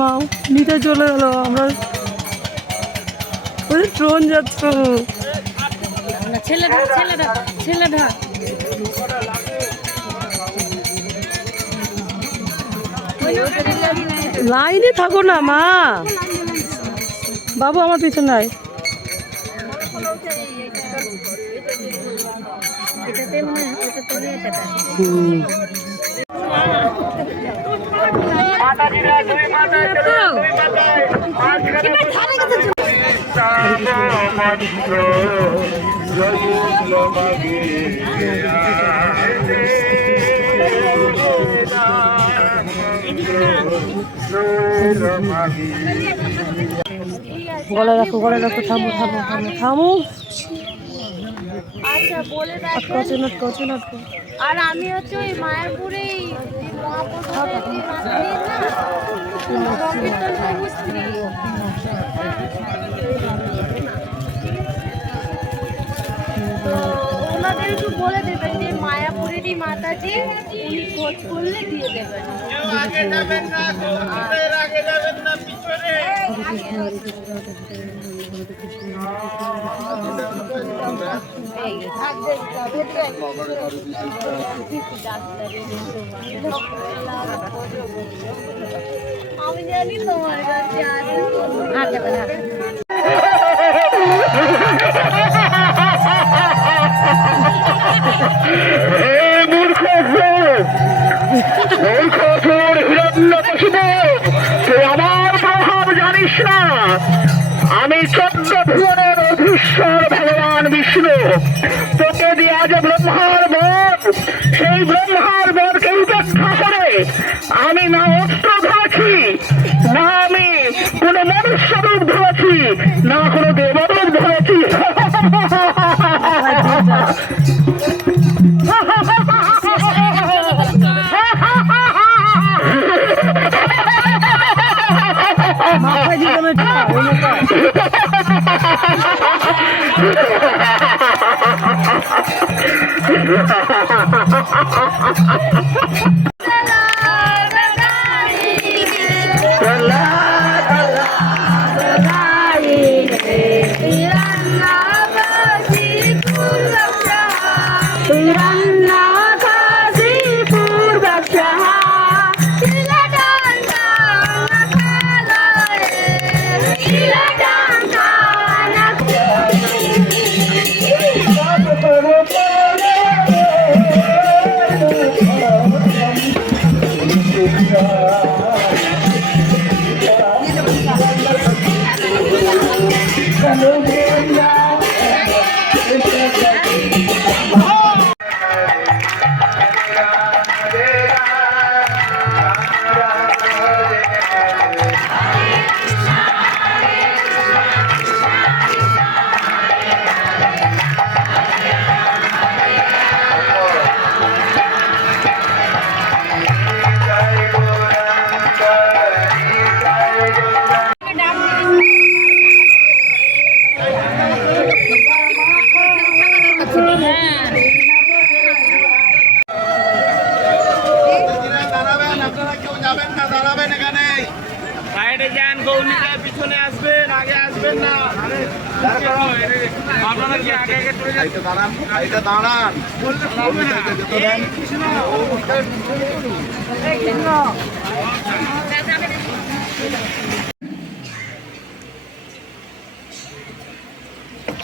মাও নিতে চলে গেল। আমরা ওই ট্রেন যাচ্ছ ছেলেটা ছেলেটা ছেলেটা লাইনে থাকো না মা। বাবু আমার পিছনে নাই। গলায় রাখো গলায় রাখো। থামো থামো থামো থামো। আচ্ছা বলে রাখো। আর আমি হচ্ছে ওই মায়াপুরেই ওনাদের একটু বলে দেবেন যে মায়াপুরেরই মাতাজি, উনি খোঁজ করলে দিয়ে দেবেন। আগে যাবেন না, আগে যাবেন না, পিছনে আমি জানি তোমার কাছে আমার প্রভাব জানিস না। আমি চন্দ্রভুবনের অধীশ্বর ভগবান বিষ্ণু। তোকে দিয়ে আজ ব্রহ্মার বর, সেই ব্রহ্মার বরকে উপেক্ষা করে আমি না অস্ত্র ধরেছি, না আমি কোন মনুষ্য রূপ ধরেছি, না কোনো দেবরূপ ধরেছি।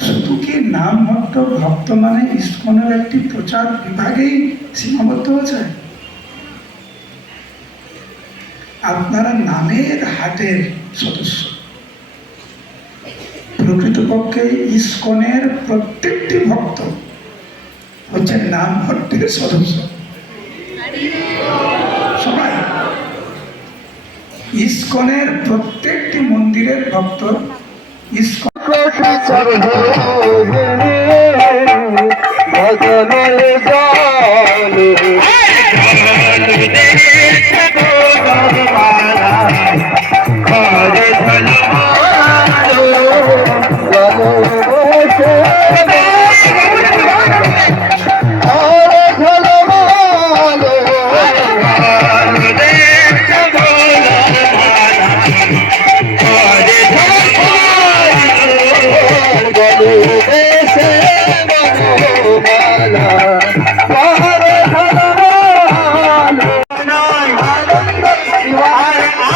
শুধু কি নাম ভক্ত মানে ইসকনের একটি প্রচার বিভাগেই সীমাবদ্ধ হয়েছে? আপনারা নামের হাটের সদস্য। প্রকৃতপক্ষে ইসকনের প্রত্যেকটি ভক্ত হচ্ছে নাম হাটের সদস্য। সবাই ইসকনের প্রত্যেকটি মন্দিরের ভক্ত। ইসকন হরে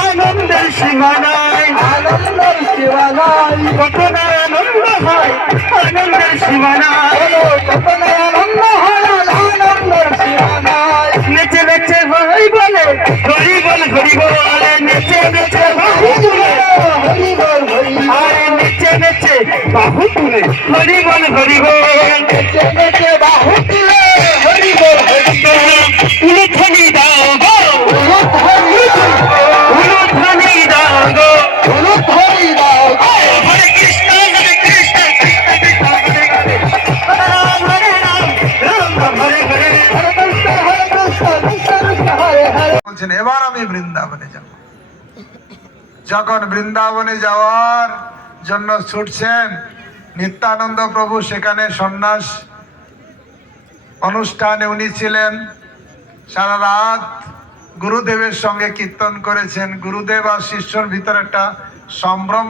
আনন্দের সীমা নাই, আনন্দের সীমা নাই, কত না আনন্দ হয় আনন্দের সীমা নাই, কত না আনন্দ হয় আনন্দের সীমা নাই। নেচে নেচে ভাই বলে হরি বল হরি বল, নেচে নেচে বাহু তুলে হরি বল হরি বল, নেচে নেচে বাহু তুলে হরি বল হরি বল, নেচে নেচে বাহু তুলে হরি বল হরি বল। উলুধ্বনি দাও গো, উলুধ্বনি দাও গো, উলুধ্বনি দাও গো। হরে কৃষ্ণ কৃষ্ণ কৃষ্ণ হরে হরে, রাম হরে রাম রাম রাম হরে হরে, হরে কৃষ্ণ কৃষ্ণ কৃষ্ণ হরে হরে। বলছেন এবার আমি বৃন্দাবনে যাব। যখন বৃন্দাবনে যাওয়ার জন্য ছুটছেন, নিত্যানন্দ প্রভু সেখানে সন্ন্যাস অনুষ্ঠানে উনি ছিলেন। সারা রাত গুরুদেবের সঙ্গে কীর্তন করেছেন। গুরুদেব আর শিষ্যর ভিতরে একটা সম্ভ্রম